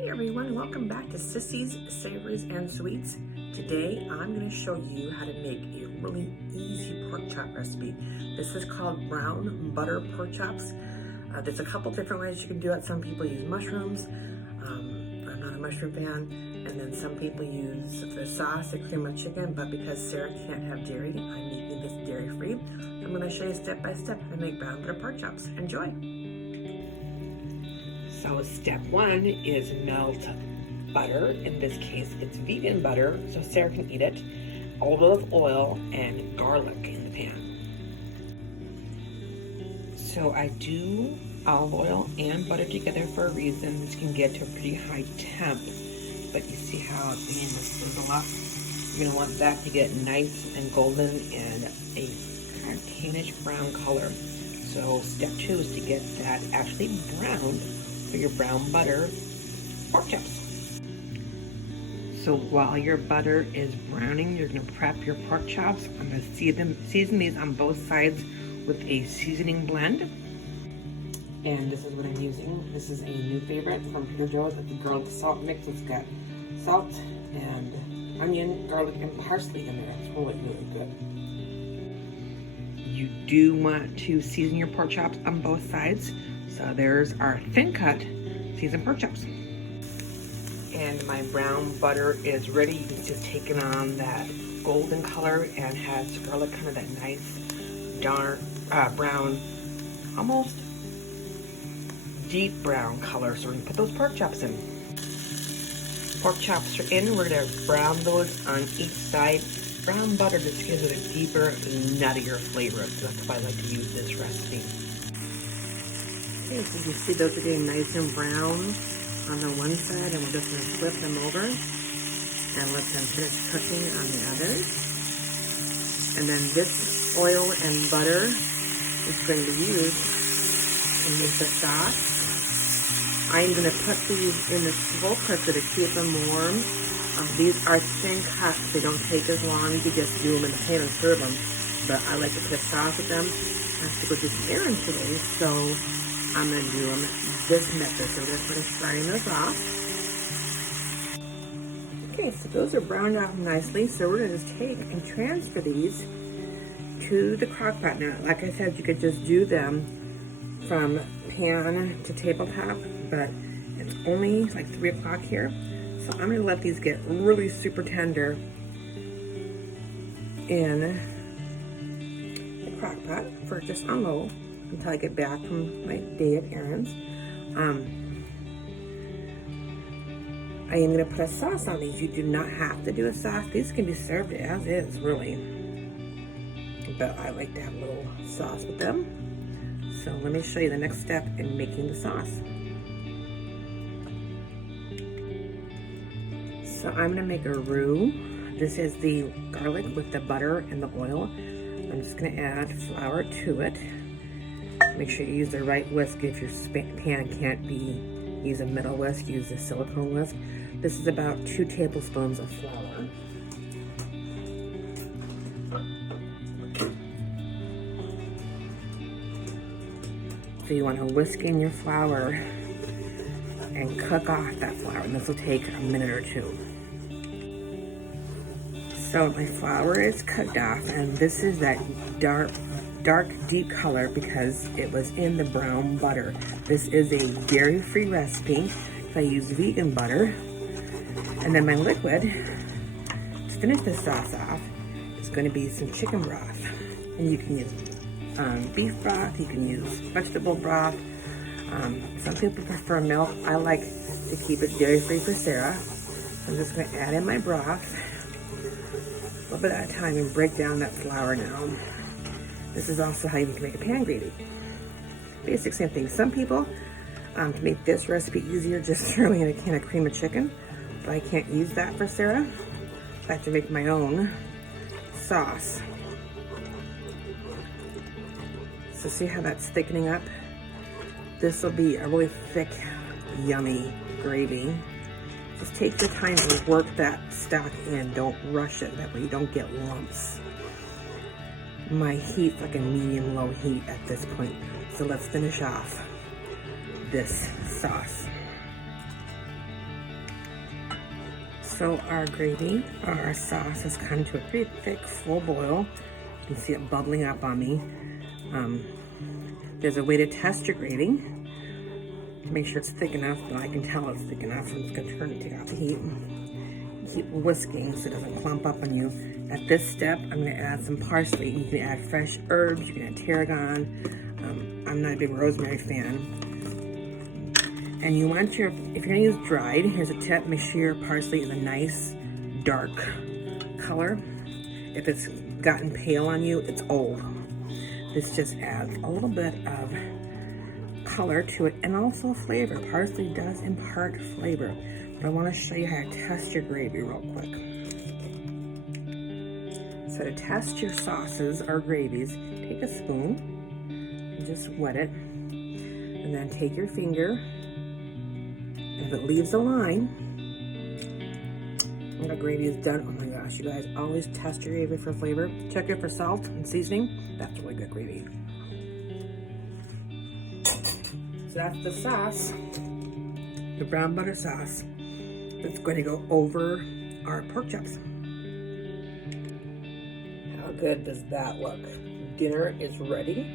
Hey everyone, welcome back to Sissy's Savories and Sweets. Today I'm going to show you how to make a really easy pork chop recipe. This is called brown butter pork chops. There's a couple different ways you can do it. Some people use mushrooms. I'm not a mushroom fan. And then some people use the sauce, the cream of chicken, but because Sarah can't have dairy, I'm making this dairy free. I'm going to show you step by step how to make brown butter pork chops. Enjoy! So step one is melt butter. In this case, it's vegan butter, so Sarah can eat it. Olive oil and garlic in the pan. So I do olive oil and butter together for a reason. This can get to a pretty high temp, but you see how it's beginning to sizzle up. You're gonna want that to get nice and golden and a kind of tannish brown color. So step two is to get that actually browned for your brown butter pork chops. So while your butter is browning, you're gonna prep your pork chops. I'm gonna season these on both sides with a seasoning blend. And this is what I'm using. This is a new favorite from Trader Joe's. It's a garlic salt mix. It's got salt and onion, garlic, and parsley in there. It's really, really good. You do want to season your pork chops on both sides. So there's our thin cut seasoned pork chops. And my brown butter is ready. You can see it's taken on that golden color and has garlic, kind of that nice dark brown, almost deep brown color. So we're gonna put those pork chops in. Pork chops are in. We're gonna brown those on each side. Brown butter just gives it a deeper, nuttier flavor. So that's why I like to use this recipe. Okay, so you see those are getting nice and brown on the one side, and we're just going to flip them over and let them finish cooking on the others. And then this oil and butter is going to be used to make the sauce. I'm going to put these in the slow cooker to keep them warm. These are thin cuts. They don't take as long. You can just do them in the pan and serve them. But I like to put sauce with them. I have to go do some errands today, so I'm going to do them this method. So we're going to frying this off. Okay, so those are browned out nicely. So we're going to just take and transfer these to the crock pot. Now, like I said, you could just do them from pan to tabletop, but it's only like 3 o'clock here. So I'm going to let these get really super tender in the crock pot for just on low until I get back from my day of errands. I am going to put a sauce on these. You do not have to do a sauce. These can be served as is, really. But I like to have a little sauce with them. So let me show you the next step in making the sauce. So I'm going to make a roux. This is the garlic with the butter and the oil. I'm just going to add flour to it. Make sure you use the right whisk. If your pan can't use a metal whisk, use a silicone whisk. This is about 2 tablespoons of flour. So you want to whisk in your flour and cook off that flour, and this will take a minute or 2. So my flour is cooked off, and this is that dark deep color because it was in the brown butter. This is a dairy-free recipe, so I use vegan butter. And then my liquid to finish this sauce off is going to be some chicken broth, and you can use beef broth, you can use vegetable broth. Some people prefer milk. I like to keep it dairy-free for Sarah. So I'm just going to add in my broth a little bit at a time and break down that flour now. This is also how you can make a pan gravy. Basic same thing. Some people, to make this recipe easier, just throw in a can of cream of chicken. But I can't use that for Sarah. I have to make my own sauce. So see how that's thickening up? This will be a really thick, yummy gravy. Just take your time to work that stock in. Don't rush it. That way you don't get lumps. My heat's like a medium-low heat at this point. So let's finish off this sauce. So our gravy, our sauce has come to a pretty thick, full boil. You can see it bubbling up on me. There's a way to test your gravy to make sure it's thick enough. But I can tell it's thick enough. I'm just gonna turn it, take off the heat. Keep whisking so it doesn't clump up on you. At this step, I'm gonna add some parsley. You can add fresh herbs, you can add tarragon. I'm not a big rosemary fan. And you want your, if you're gonna use dried, here's a tip, make sure your parsley is a nice dark color. If it's gotten pale on you, it's old. This just adds a little bit of color to it and also flavor. Parsley does impart flavor. But I want to show you how to test your gravy real quick. So to test your sauces or gravies, take a spoon and just wet it. And then take your finger. If it leaves a line, when the gravy is done, oh my gosh, you guys always test your gravy for flavor. Check it for salt and seasoning. That's really good gravy. So that's the sauce, the brown butter sauce. That's going to go over our pork chops. How good does that look? Dinner is ready.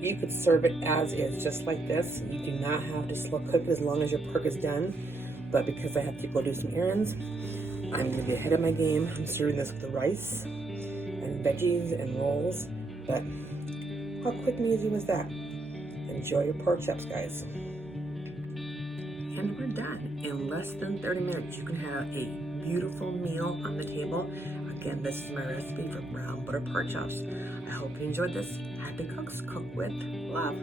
You could serve it as is, just like this. You do not have to slow cook it as long as your pork is done. But because I have to go do some errands, I'm going to be ahead of my game. I'm serving this with the rice and veggies and rolls. But how quick and easy was that? Enjoy your pork chops, guys. And we're done. In less than 30 minutes, you can have a beautiful meal on the table. Again, this is my recipe for brown butter pork chops. I hope you enjoyed this. Happy cooks, cook with love.